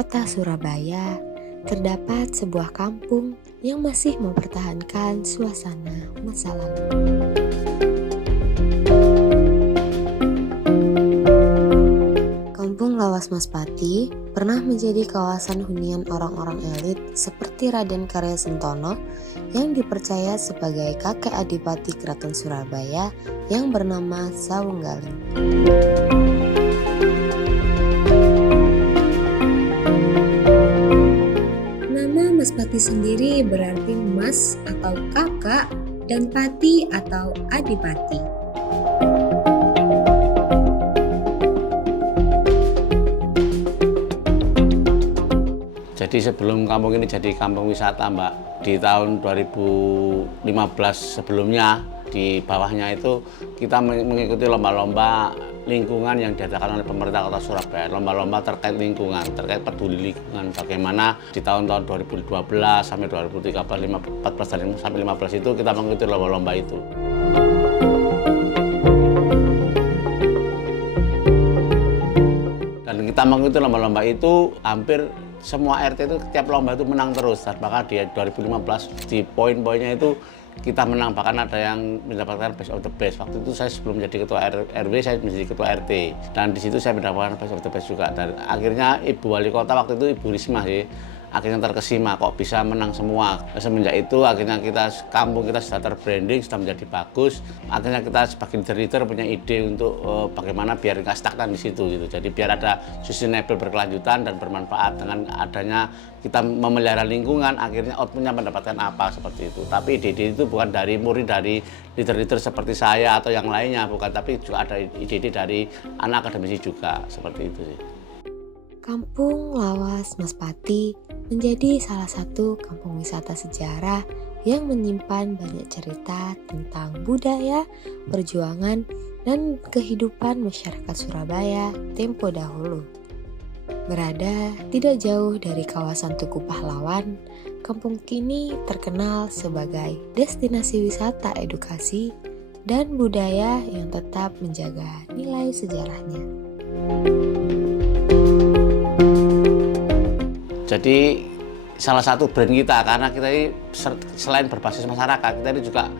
kota Surabaya, terdapat sebuah kampung yang masih mempertahankan suasana masa lalu. Kampung Lawas Maspati pernah menjadi kawasan hunian orang-orang elit seperti Raden Karya Sentono yang dipercaya sebagai kakek Adipati Keraton Surabaya yang bernama Sawunggaling. Nama Maspati sendiri berarti mas atau kakak dan pati atau adipati. Jadi sebelum kampung ini jadi kampung wisata, Mbak, di tahun 2015 sebelumnya, di bawahnya itu kita mengikuti lomba-lomba lingkungan yang diadakan oleh pemerintah Kota Surabaya. Lomba-lomba terkait lingkungan, terkait peduli lingkungan. Bagaimana di tahun-tahun 2012 sampai 2013, 2014 dan sampai 2015 itu kita mengikuti lomba-lomba itu. Dan kita mengikuti lomba-lomba itu hampir semua RT itu tiap lomba itu menang terus. Bahkan di 2015 di poin-poinnya itu kita menang, bahkan ada yang mendapatkan best of the best. Waktu itu saya sebelum menjadi ketua RW, saya menjadi ketua RT, dan di situ saya mendapatkan best of the best juga. Dan akhirnya Ibu Wali Kota waktu itu Ibu Risma sih, akhirnya terkesima kok bisa menang semua. Semenjak itu akhirnya kampung kita sudah terbranding, sudah menjadi bagus. Akhirnya kita sebagai leader punya ide untuk bagaimana biar nggak stagnan di situ gitu. Jadi biar ada sustainable, berkelanjutan dan bermanfaat. Dengan adanya kita memelihara lingkungan, akhirnya outputnya mendapatkan apa seperti itu. Tapi ide-ide itu bukan murni dari leader-leader seperti saya atau yang lainnya, bukan. Tapi juga ada ide-ide dari anak akademisi juga seperti itu sih. Kampung Lawas Maspati menjadi salah satu kampung wisata sejarah yang menyimpan banyak cerita tentang budaya, perjuangan, dan kehidupan masyarakat Surabaya tempo dahulu. Berada tidak jauh dari kawasan Tugu Pahlawan, kampung kini terkenal sebagai destinasi wisata edukasi dan budaya yang tetap menjaga nilai sejarahnya. Jadi salah satu brand kita, karena kita ini selain berbasis masyarakat, kita ini juga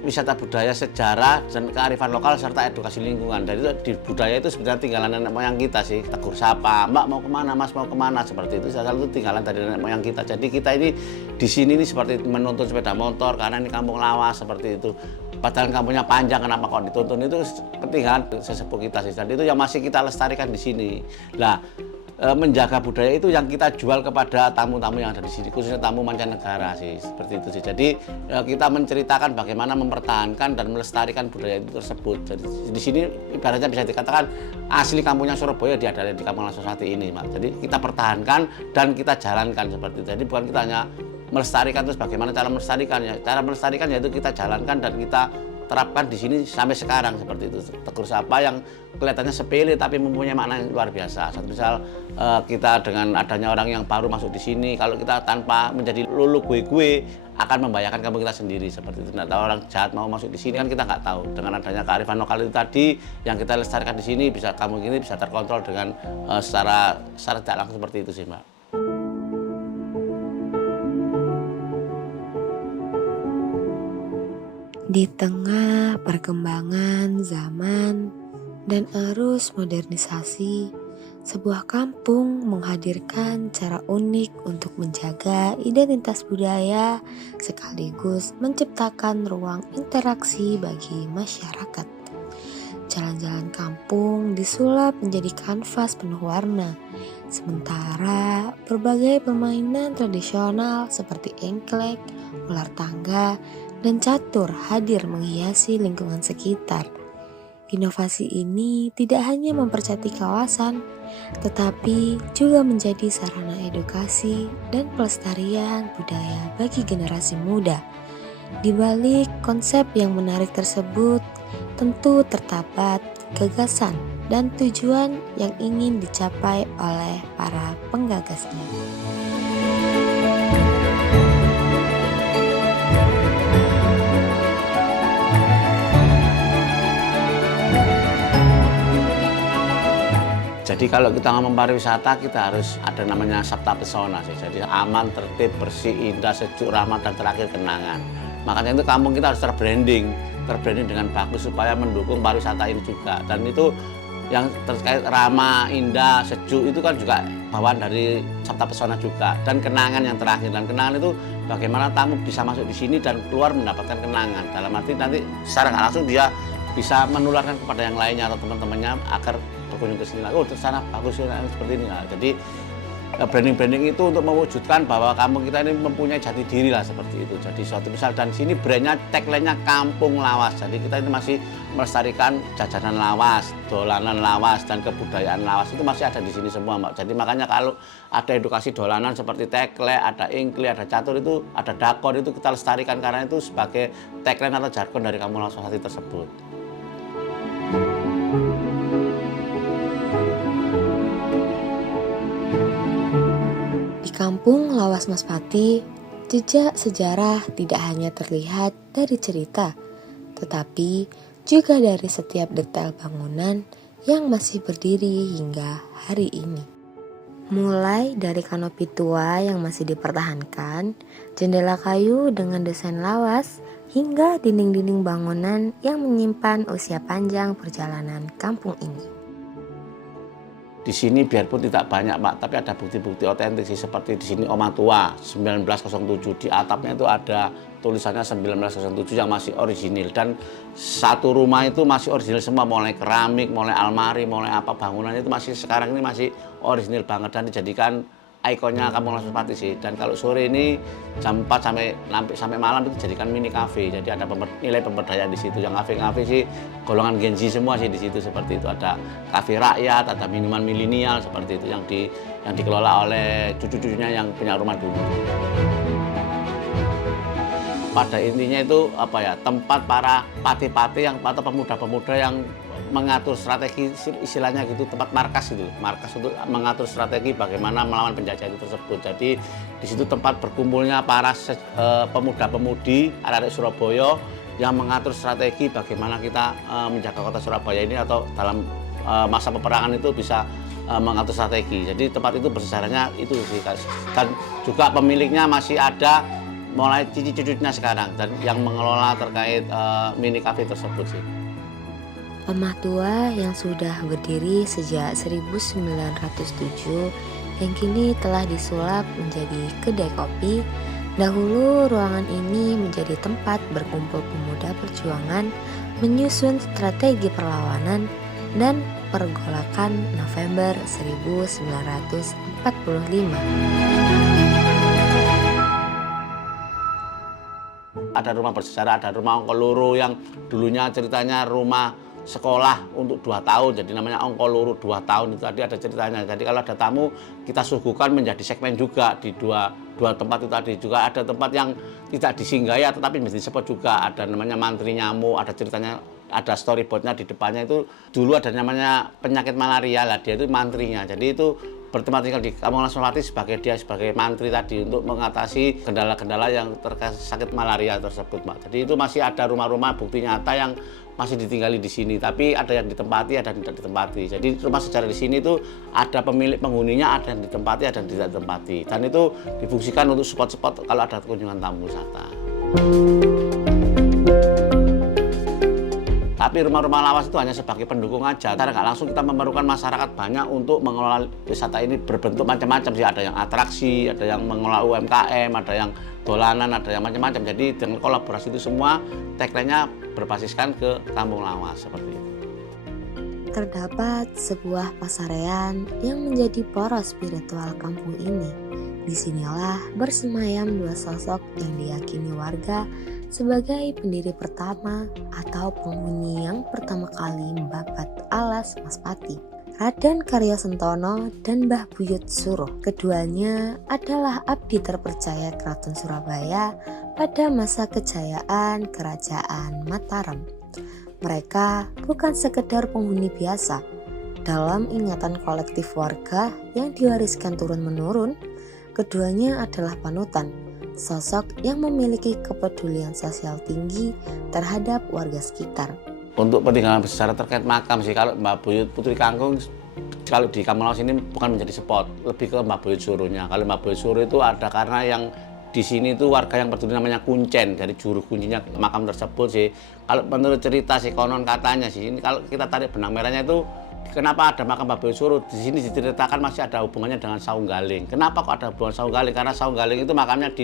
wisata budaya, sejarah, dan kearifan lokal serta edukasi lingkungan. Dan itu di budaya itu sebenarnya tinggalan nenek moyang kita sih. Tegur sapa, Mbak mau kemana, Mas mau kemana, seperti itu. Salah satu tinggalan dari nenek moyang kita. Jadi kita ini di sini ini seperti menuntun sepeda motor karena ini kampung lawas seperti itu. Padahal kampungnya panjang, kenapa kok dituntun, itu ketinggalan sesepuh kita sih. Dan itu yang masih kita lestarikan di sini. Nah, menjaga budaya itu yang kita jual kepada tamu-tamu yang ada di sini, khususnya tamu mancanegara sih, seperti itu sih. Jadi kita menceritakan bagaimana mempertahankan dan melestarikan budaya itu tersebut. Jadi di sini ibaratnya bisa dikatakan asli kampungnya Surabaya ada di Kampung Lawas Maspati ini, Pak. Jadi kita pertahankan dan kita jalankan seperti itu. Jadi bukan kita hanya melestarikan, terus bagaimana cara melestarikan ya. Cara melestarikan yaitu kita jalankan dan kita terapkan di sini sampai sekarang seperti itu. Tegur sapa yang kelihatannya sepele tapi mempunyai makna yang luar biasa. Satu misal kita dengan adanya orang yang baru masuk di sini, kalau kita tanpa menjadi lulu gue akan membahayakan kampung kita sendiri seperti itu. Nggak tahu orang jahat mau masuk di sini kan kita nggak tahu. Dengan adanya kearifan lokal itu tadi yang kita lestarikan di sini, bisa kampung ini bisa terkontrol dengan secara tidak langsung seperti itu sih, Mbak. Di tengah perkembangan zaman dan arus modernisasi, sebuah kampung menghadirkan cara unik untuk menjaga identitas budaya sekaligus menciptakan ruang interaksi bagi masyarakat. Jalan-jalan kampung disulap menjadi kanvas penuh warna, sementara berbagai permainan tradisional seperti engklek, ular tangga, dan catur hadir menghiasi lingkungan sekitar. Inovasi ini tidak hanya mempercantik kawasan, tetapi juga menjadi sarana edukasi dan pelestarian budaya bagi generasi muda. Di balik konsep yang menarik tersebut, tentu terdapat gagasan dan tujuan yang ingin dicapai oleh para penggagasnya. Jadi kalau kita ngomong pariwisata, kita harus ada namanya sabta pesona sih. Jadi aman, tertib, bersih, indah, sejuk, ramah, dan terakhir kenangan. Makanya itu kampung kita harus terbranding dengan bagus supaya mendukung pariwisata ini juga. Dan itu yang terkait ramah, indah, sejuk itu kan juga bawaan dari sabta pesona juga. Dan kenangan yang terakhir. Dan kenangan itu bagaimana tamu bisa masuk di sini dan keluar mendapatkan kenangan. Dalam arti nanti secara nggak langsung dia bisa menularkan kepada yang lainnya atau teman-temannya agar berkunjung ke sini lagi. Oh, sana bagus seperti ini. Nah, jadi branding itu untuk mewujudkan bahwa kampung kita ini mempunyai jati diri lah seperti itu. Jadi suatu misal dan sini brandnya tagline-nya Kampung Lawas. Jadi kita ini masih melestarikan jajanan lawas, dolanan lawas dan kebudayaan lawas itu masih ada di sini semua, Mbak. Jadi makanya kalau ada edukasi dolanan seperti teklek, ada ingkli, ada catur itu, ada dakon itu kita lestarikan karena itu sebagai tagline atau jargon dari Kampung Lawas Maspati tersebut. Di Kampung Lawas Maspati, jejak sejarah tidak hanya terlihat dari cerita, tetapi juga dari setiap detail bangunan yang masih berdiri hingga hari ini. Mulai dari kanopi tua yang masih dipertahankan, jendela kayu dengan desain lawas, hingga dinding-dinding bangunan yang menyimpan usia panjang perjalanan kampung ini. Di sini biarpun tidak banyak, Pak, tapi ada bukti-bukti otentik sih, seperti di sini Oma Tua 1907, di atapnya itu ada tulisannya 1907 yang masih orisinil, dan satu rumah itu masih orisinil semua, mulai keramik, mulai almari, mulai apa bangunannya itu masih sekarang ini masih orisinil banget dan dijadikan ikonnya Kampung Lawas Maspati sih. Dan kalau sore ini jam 4 sampai malam itu jadikan mini cafe. Jadi ada nilai pemberdayaan di situ. Yang kafe-kafe sih golongan Gen Z semua sih di situ seperti itu. Ada kafe rakyat, ada minuman milenial seperti itu yang dikelola oleh cucu-cucunya yang punya rumah dulu. Pada intinya itu tempat para pati-pati yang atau pemuda-pemuda yang mengatur strategi, istilahnya gitu, tempat markas untuk mengatur strategi bagaimana melawan penjajah itu tersebut. Jadi di situ tempat berkumpulnya para pemuda-pemudi anak-anak Surabaya yang mengatur strategi bagaimana kita menjaga kota Surabaya ini atau dalam masa peperangan itu bisa mengatur strategi. Jadi tempat itu bersejarahnya itu sih, dan juga pemiliknya masih ada mulai cucu-cucunya sekarang dan yang mengelola terkait mini cafe tersebut sih. Rumah tua yang sudah berdiri sejak 1907 yang kini telah disulap menjadi kedai kopi. Dahulu ruangan ini menjadi tempat berkumpul pemuda perjuangan menyusun strategi perlawanan dan pergolakan November 1945. Ada rumah bersejarah, ada rumah Ongkoloro yang dulunya ceritanya rumah sekolah untuk 2 tahun, jadi namanya Ongkoloro 2 tahun itu tadi ada ceritanya. Jadi kalau ada tamu kita suguhkan menjadi segmen juga di dua tempat itu tadi. Juga ada tempat yang tidak disinggahi tetapi mesti disebut juga, ada namanya mantri nyamuk, ada ceritanya, ada storyboardnya di depannya itu. Dulu ada namanya penyakit malaria lah, dia itu mantrinya. Jadi itu bertempat tinggal di Kampung Lawas Maspati sebagai mantri tadi untuk mengatasi kendala-kendala yang terkait sakit malaria tersebut, Mbak. Jadi itu masih ada rumah-rumah bukti nyata yang masih ditinggali di sini, tapi ada yang ditempati, ada yang tidak ditempati. Jadi rumah sejarah di sini itu ada pemilik penghuninya, ada yang ditempati, ada yang tidak ditempati. Dan itu difungsikan untuk spot-spot kalau ada kunjungan tamu wisata. Tapi rumah-rumah lawas itu hanya sebagai pendukung aja. Secara nggak langsung kita memerlukan masyarakat banyak untuk mengelola wisata ini berbentuk macam-macam sih. Ada yang atraksi, ada yang mengelola UMKM, ada yang dolanan, ada yang macam-macam. Jadi dengan kolaborasi itu semua tagline-nya berbasiskan ke Kampung Lawas seperti itu. Terdapat sebuah pasarean yang menjadi poros spiritual kampung ini. Disinilah bersemayam 2 sosok yang diyakini warga sebagai pendiri pertama atau penghuni yang pertama kali membabat alas Maspati, Raden Karyo Sentono dan Mbah Buyut Suruh. Keduanya adalah abdi terpercaya Keraton Surabaya pada masa kejayaan Kerajaan Mataram. Mereka bukan sekedar penghuni biasa. Dalam ingatan kolektif warga yang diwariskan turun-menurun, keduanya adalah panutan, sosok yang memiliki kepedulian sosial tinggi terhadap warga sekitar. Untuk peninggalan bersejarah terkait makam sih, kalau Mbak Buyut Putri Kangkung Kalau di Kampung Lawas ini bukan menjadi spot, lebih ke Mbah Buyut Suruhnya. Kalau Mbah Buyut Suruh itu ada karena yang di sini itu warga yang peduli namanya Kuncen, dari juru kuncinya makam tersebut sih. Kalau menurut cerita sih, konon katanya sih, ini kalau kita tarik benang merahnya itu kenapa ada makam Mbah Buyut Suruh, di sini diceritakan masih ada hubungannya dengan Saunggaling. Kenapa kok ada hubungan Saunggaling? Karena Saunggaling itu makamnya di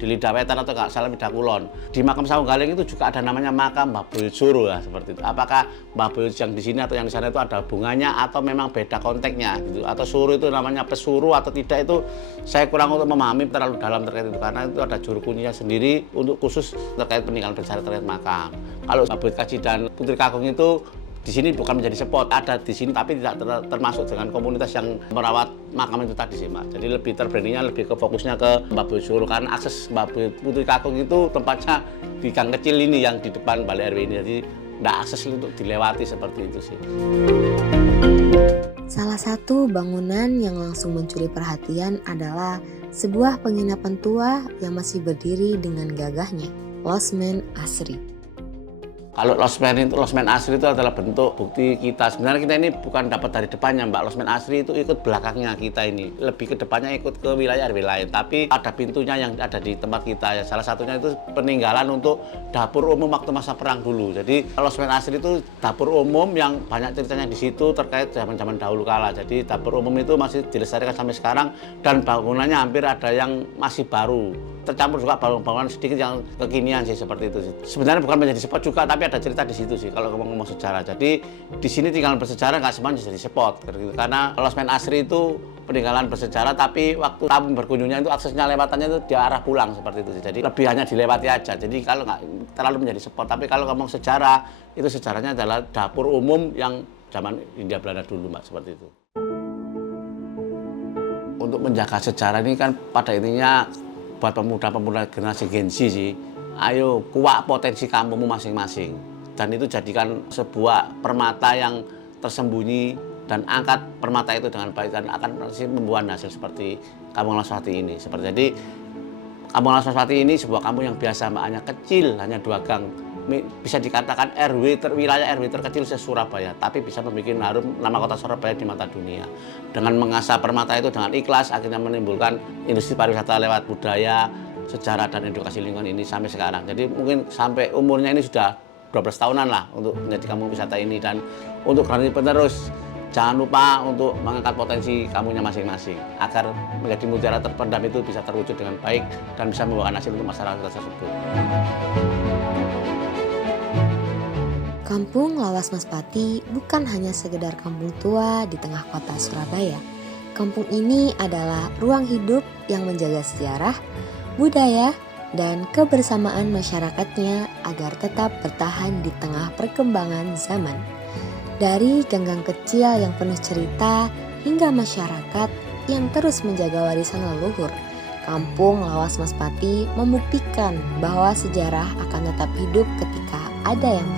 Lidah Wetan atau nggak salah Lidah Kulon. Di makam Saunggaling itu juga ada namanya makam Mbah Buyut Suruh ya, seperti itu. Apakah Mbah Buyut yang di sini atau yang di sana itu ada hubungannya atau memang beda konteksnya gitu? Atau Suruh itu namanya pesuruh atau tidak, itu saya kurang untuk memahami terlalu dalam terkait itu, karena itu ada juru kuncinya sendiri untuk khusus terkait peninggalan bersejarah terkait makam. Kalau Mbah Buyut Kaji dan Putri Kakung itu di sini bukan menjadi spot, ada di sini tapi tidak termasuk dengan komunitas yang merawat makam itu tadi sih, Mbak. Jadi lebih terbrandingnya lebih ke fokusnya ke Mbah Buyut Suruh, karena akses Mbah Buyut Putri Kakung itu tempatnya di gang kecil ini yang di depan Balai RW ini, jadi tidak akses untuk dilewati seperti itu sih. Salah satu bangunan yang langsung mencuri perhatian adalah sebuah penginapan tua yang masih berdiri dengan gagahnya, Losmen Asri. Kalau losmen asri itu adalah bentuk bukti kita. Sebenarnya kita ini bukan dapat dari depannya, Mbak. Losmen asri itu ikut belakangnya kita ini. Lebih ke depannya ikut ke wilayah RW lain. Tapi ada pintunya yang ada di tempat kita ya. Salah satunya itu peninggalan untuk dapur umum waktu masa perang dulu. Jadi losmen asri itu dapur umum yang banyak ceritanya di situ terkait zaman-zaman dahulu kala. Jadi dapur umum itu masih dilestarikan sampai sekarang dan bangunannya hampir ada yang masih baru. Tercampur juga bangunan sedikit yang kekinian sih, seperti itu sih. Sebenarnya bukan menjadi spot juga, tapi ada cerita di situ sih kalau ngomong sejarah. Jadi di sini tinggalan bersejarah nggak semuanya jadi spot, karena Losmen Asri itu peninggalan bersejarah, tapi waktu tamu berkunjungnya itu aksesnya lewatannya itu di arah pulang seperti itu sih. Jadi lebih hanya dilewati aja. Jadi kalau nggak terlalu menjadi spot, tapi kalau ngomong sejarah itu sejarahnya adalah dapur umum yang zaman Hindia Belanda dulu, Mbak, seperti itu. Untuk menjaga sejarah ini kan pada intinya buat pemuda-pemuda generasi Gen Z sih, ayo kuak potensi kampungmu masing-masing. Dan itu jadikan sebuah permata yang tersembunyi dan angkat permata itu dengan baik dan akan membuat hasil seperti Kampung Laswati ini. Jadi Kampung Laswati ini sebuah kampung yang biasa, Mbak, hanya kecil, hanya 2 gang. Bisa dikatakan wilayah RW terkecil se-Surabaya, tapi bisa membuat harum nama kota Surabaya di mata dunia. Dengan mengasah permata itu dengan ikhlas, akhirnya menimbulkan industri pariwisata lewat budaya, sejarah, dan edukasi lingkungan ini sampai sekarang. Jadi mungkin sampai umurnya ini sudah 12 tahunan lah untuk menjadi kampung wisata ini. Dan untuk generasi penerus, jangan lupa untuk mengangkat potensi kampungnya masing-masing agar menjadi mutiara terpendam itu bisa terwujud dengan baik dan bisa membawa hasil untuk masyarakat tersebut. Kampung Lawas Maspati bukan hanya sekedar kampung tua di tengah kota Surabaya. Kampung ini adalah ruang hidup yang menjaga sejarah, budaya, dan kebersamaan masyarakatnya agar tetap bertahan di tengah perkembangan zaman. Dari gang-gang kecil yang penuh cerita hingga masyarakat yang terus menjaga warisan leluhur, Kampung Lawas Maspati membuktikan bahwa sejarah akan tetap hidup ketika ada yang